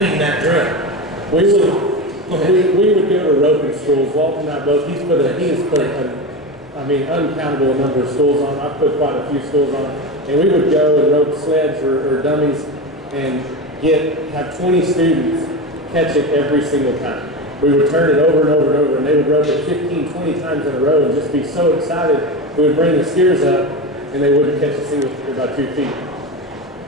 in that drill. We would go to roping schools. Walton and I both. He has put uncountable number of schools on. I've put quite a few schools on, and we would go and rope sleds or dummies, and have 20 students catch it every single time. We would turn it over and over and over, and they would rope it 15, 20 times in a row, and just be so excited. We would bring the skiers up, and they wouldn't catch a single about 2 feet.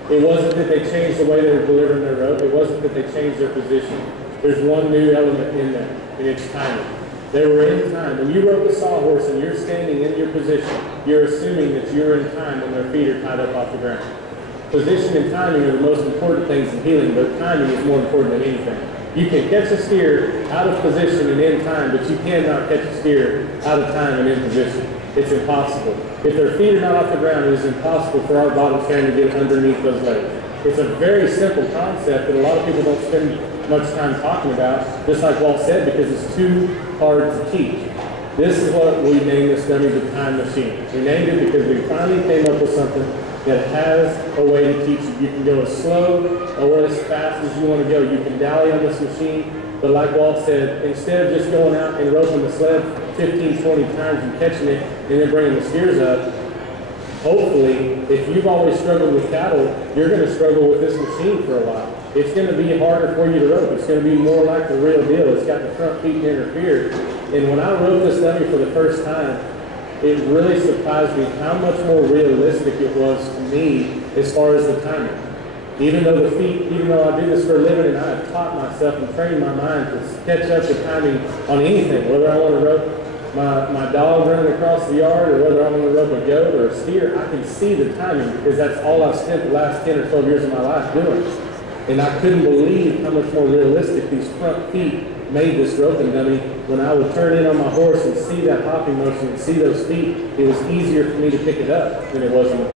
It wasn't that they changed the way they were delivering their rope. It wasn't that they changed their position. There's one new element in that, and it's timing. They were in time. When you rope a sawhorse and you're standing in your position, you're assuming that you're in time when their feet are tied up off the ground. Position and timing are the most important things in heeling, but timing is more important than anything. You can catch a steer out of position and in time, but you cannot catch a steer out of time and in position. It's impossible. If their feet are not off the ground, it is impossible for our bottom strand to get underneath those legs. It's a very simple concept that a lot of people don't spend much time talking about, just like Walt said, because it's too hard to teach. This is what we named this dummy the time machine. We named it because we finally came up with something that has a way to teach you. You can go as slow or as fast as you want to go. You can dally on this machine, but like Walt said, instead of just going out and roping the sled 15, 20 times and catching it and then bringing the steers up, hopefully, if you've always struggled with cattle, you're going to struggle with this machine for a while. It's going to be harder for you to rope. It's going to be more like the real deal. It's got the front feet to interfere. And when I roped this dummy for the first time, it really surprised me how much more realistic it was to me as far as the timing. Even though I do this for a living and I have taught myself and trained my mind to catch up with timing on anything, whether I want to rope my dog running across the yard or whether I want to rope a goat or a steer, I can see the timing because that's all I've spent the last 10 or 12 years of my life doing. And I couldn't believe how much more realistic these front feet made this roping dummy. When I would turn in on my horse and see that hopping motion and see those feet, it was easier for me to pick it up than it was on the